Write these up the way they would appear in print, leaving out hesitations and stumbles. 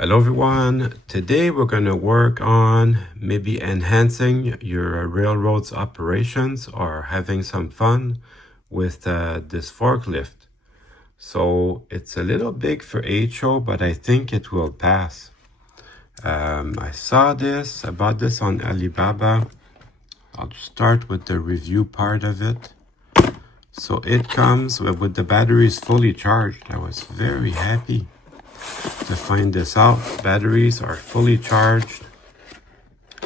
Hello everyone. Today we're going to work on maybe enhancing your railroad's operations or having some fun with this forklift. So it's a little big for HO, but I think it will pass. I bought this on Alibaba. I'll start with the review part of it. So it comes with the batteries fully charged. I was very happy to find this out. Batteries are fully charged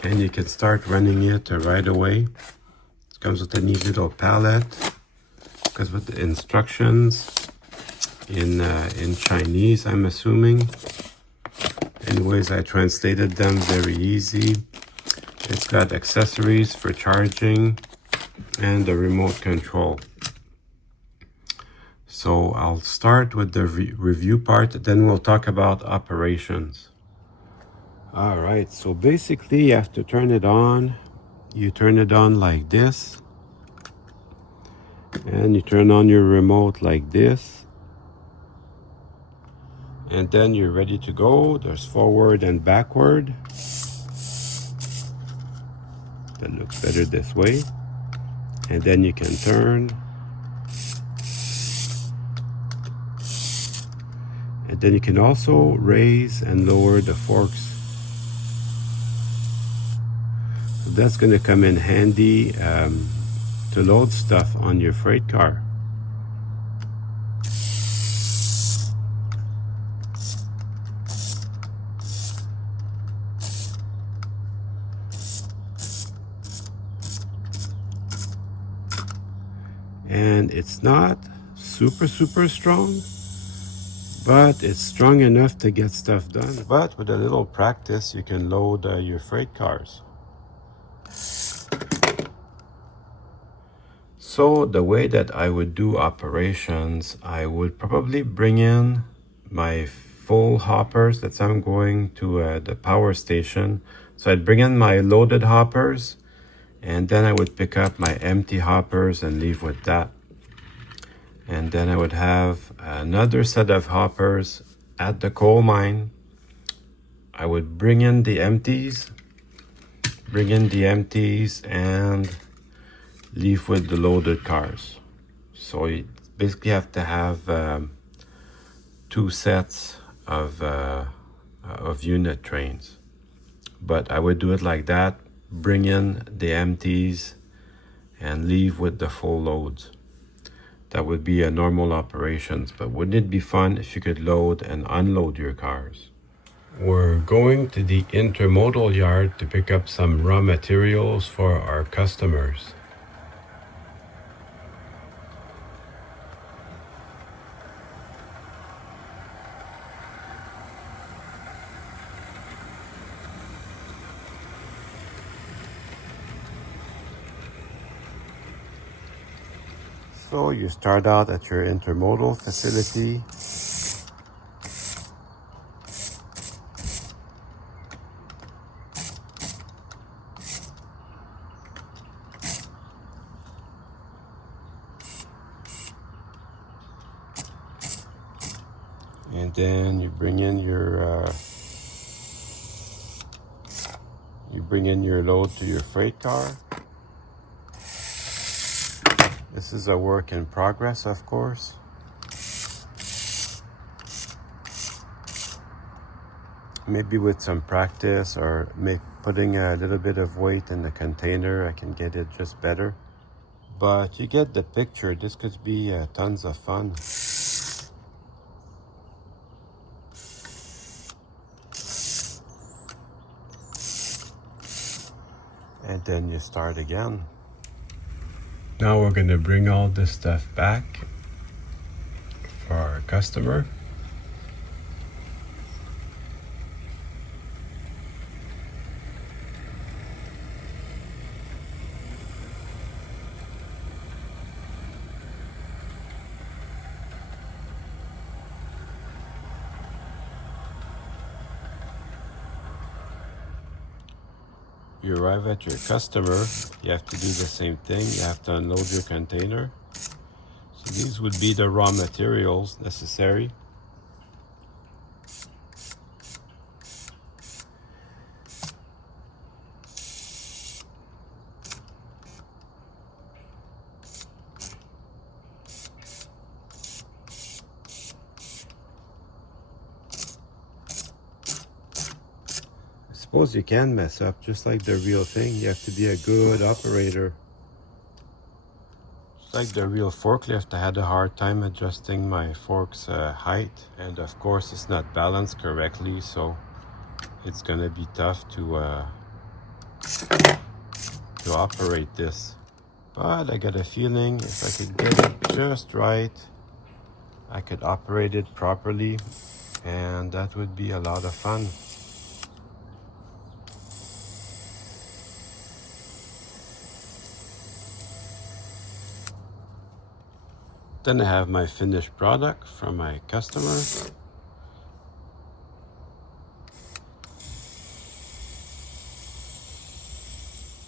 and you can start running it right away. It comes with a neat little palette. It comes with the instructions in Chinese, I'm assuming. Anyways, I translated them very easy. It's got accessories for charging and the remote control. So I'll start with the review part, then we'll talk about operations. All right, so basically you have to turn it on. You turn it on like this. And you turn on your remote like this. And then you're ready to go. There's forward and backward. That looks better this way. And then you can turn. And then you can also raise and lower the forks. So that's going to come in handy to load stuff on your freight car. And it's not super strong, but it's strong enough to get stuff done. But with a little practice, you can load your freight cars. So the way that I would do operations, I would probably bring in my full hoppers. Let's say I'm going to the power station. So I'd bring in my loaded hoppers, and then I would pick up my empty hoppers and leave with that. And then I would have another set of hoppers at the coal mine. I would bring in the empties and leave with the loaded cars. So you basically have to have two sets of unit trains. But I would do it like that, bring in the empties and leave with the full loads. That would be a normal operations, but wouldn't it be fun if you could load and unload your cars? We're going to the intermodal yard to pick up some raw materials for our customers. So you start out at your intermodal facility. And then you bring in your load to your freight car. This is a work in progress, of course. Maybe with some practice or putting a little bit of weight in the container, I can get it just better. But you get the picture. This could be tons of fun. And then you start again. Now we're going to bring all this stuff back for our customer. You arrive at your customer, you have to do the same thing. You have to unload your container. So these would be the raw materials necessary. suppose you can mess up just like the real thing. You have to be a good operator. Just like the real forklift, I had a hard time adjusting my fork's height, and of course it's not balanced correctly, so it's gonna be tough to operate this. But I got a feeling if I could get it just right, I could operate it properly, and that would be a lot of fun. Then I have my finished product from my customer.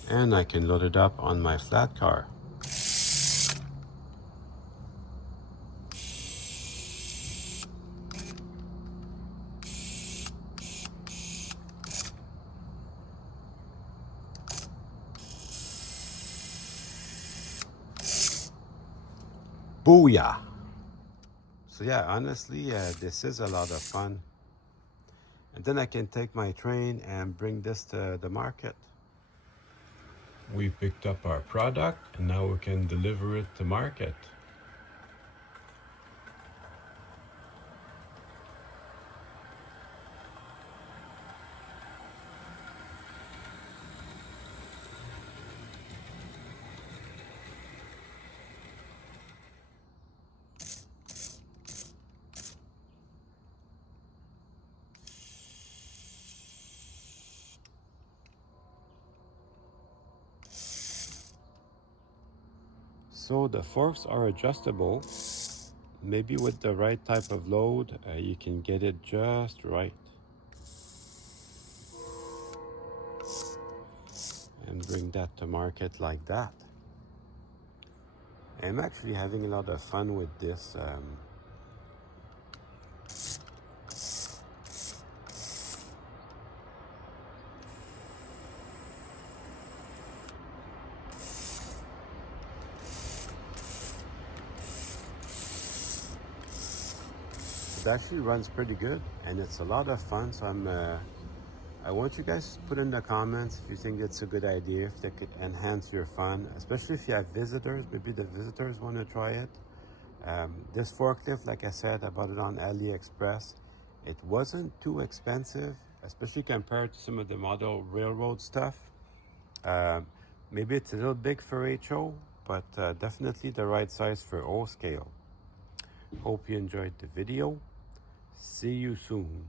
And I can load it up on my flat car. Booyah! So yeah, honestly, this is a lot of fun. And then I can take my train and bring this to the market. We picked up our product and now we can deliver it to market. So the forks are adjustable. Maybe with the right type of load, you can get it just right. And bring that to market like that. I'm actually having a lot of fun with this. It actually runs pretty good and it's a lot of fun. So I want you guys to put in the comments if you think it's a good idea, if they could enhance your fun, especially if you have visitors. Maybe the visitors want to try it. This forklift, like I said, I bought it on AliExpress. It wasn't too expensive, especially compared to some of the model railroad stuff. Maybe it's a little big for HO, but definitely the right size for O scale. Hope you enjoyed the video. See you soon.